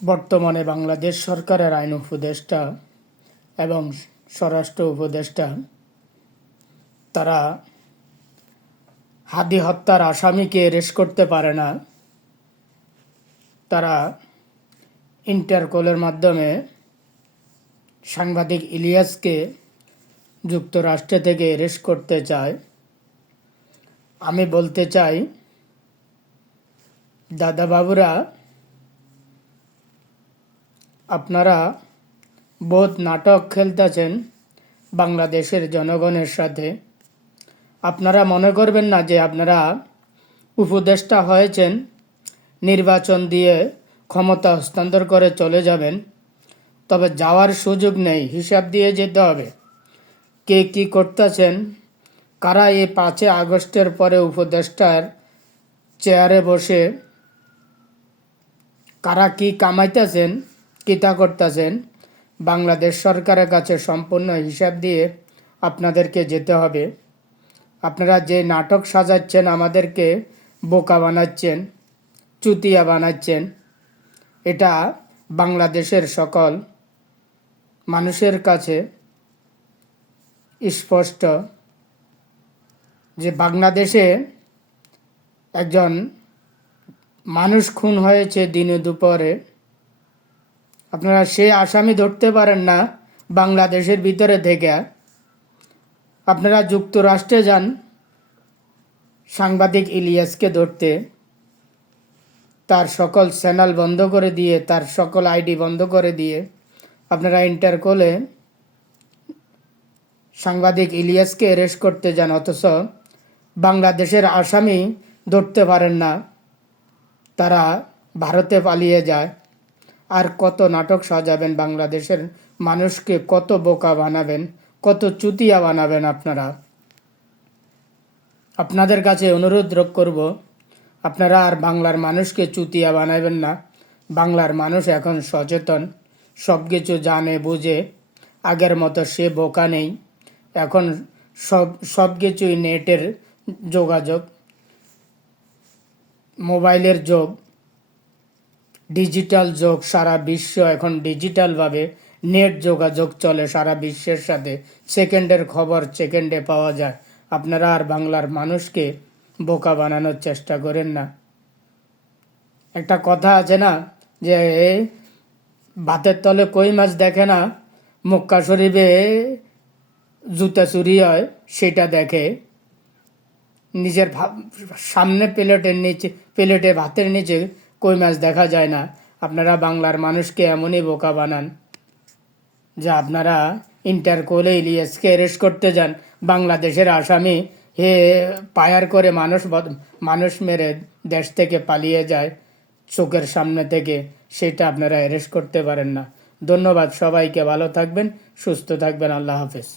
বর্তমানে বাংলাদেশ সরকারের আইন উপদেষ্টা এবং স্বরাষ্ট্র উপদেষ্টা তারা হাদি হত্যার আসামিকে অ্যারেস্ট করতে পারে না। তারা ইন্টারপোলের মাধ্যমে সাংবাদিক ইলিয়াসকে যুক্তরাষ্ট্র থেকে অ্যারেস্ট করতে চায়। আমি বলতে চাই, দাদা বাবুরা, আপনারা বহুত নাটক খেলতেছেন বাংলাদেশের জনগণের সাথে। আপনারা মনে করবেন না যে আপনারা উপদেষ্টা হয়েছেন, নির্বাচন দিয়ে ক্ষমতা হস্তান্তর করে চলে যাবেন। তবে যাওয়ার সুযোগ নেই, হিসাব দিয়ে যেতে হবে। কে কী করতেছেন, কারা এই 5 আগস্টের পরে উপদেষ্টার চেয়ারে বসে কারা কি কামাইতেছেন, কিতা করতেছেন, বাংলাদেশ সরকারের কাছে সম্পূর্ণ হিসাব দিয়ে আপনাদেরকে যেতে হবে। আপনারা যে নাটক সাজাচ্ছেন, আমাদেরকে বোকা বানাচ্ছেন, চুতিয়া বানাচ্ছেন, এটা বাংলাদেশের সকল মানুষের কাছে স্পষ্ট যে বাংলাদেশে একজন মানুষ খুন হয়েছে দিনে দুপুরে। আপনারা সে আসামি ধরতে পারেন না বাংলাদেশের ভিতরে থেকে। আপনারা যুক্তরাষ্ট্রে যান সাংবাদিক ইলিয়াসকে ধরতে, তার সকল চ্যানেল বন্ধ করে দিয়ে, তার সকল আইডি বন্ধ করে দিয়ে আপনারা ইন্টারপোলে সাংবাদিক ইলিয়াসকে অ্যারেস্ট করতে যান, অথচ বাংলাদেশের আসামি ধরতে পারেন না। তারা ভারতে পালিয়ে যায়। আর কত নাটক সাজাবেন, বাংলাদেশের মানুষকে কত বোকা বানাবেন, কত চুতিয়া বানাবেন আপনারা। আপনাদের কাছে অনুরোধ করব, আপনারা আর বাংলার মানুষকে চুতিয়া বানাবেন না। বাংলার মানুষ এখন সচেতন, সব কিছু জানে বুঝে। আগের মতো সে বোকা নেই। এখন সব কিছুই নেটের যোগাযোগ, মোবাইলের যোগ, ডিজিটাল যোগ। সারা বিশ্ব এখন ডিজিটালভাবে নেট যোগাযোগ চলে সারা বিশ্বের সাথে। সেকেন্ডের খবর সেকেন্ডে পাওয়া যায়। আপনারা আর বাংলার মানুষকে বোকা বানানোর চেষ্টা করেন না। একটা কথা আছে না, যে ভাতের তলে কই মাছ দেখে না, মক্কা শরীফে জুতা চুরি হয় সেটা দেখে। নিজের সামনে প্লেটে ভাতের নিচে কই মাছ দেখা যায় না। আপনারা বাংলার মানুষকে এমনই বোকা বানান যে আপনারা ইন্টারপোলে ইলিয়াসকে অ্যারেস্ট করতে যান, বাংলাদেশের আসামি হে পায়ার করে মানুষ মেরে দেশ থেকে পালিয়ে যায় চোখের সামনে থেকে, সেটা আপনারা অ্যারেস্ট করতে পারেন না। ধন্যবাদ সবাইকে, ভালো থাকবেন, সুস্থ থাকবেন, আল্লাহ হাফেজ।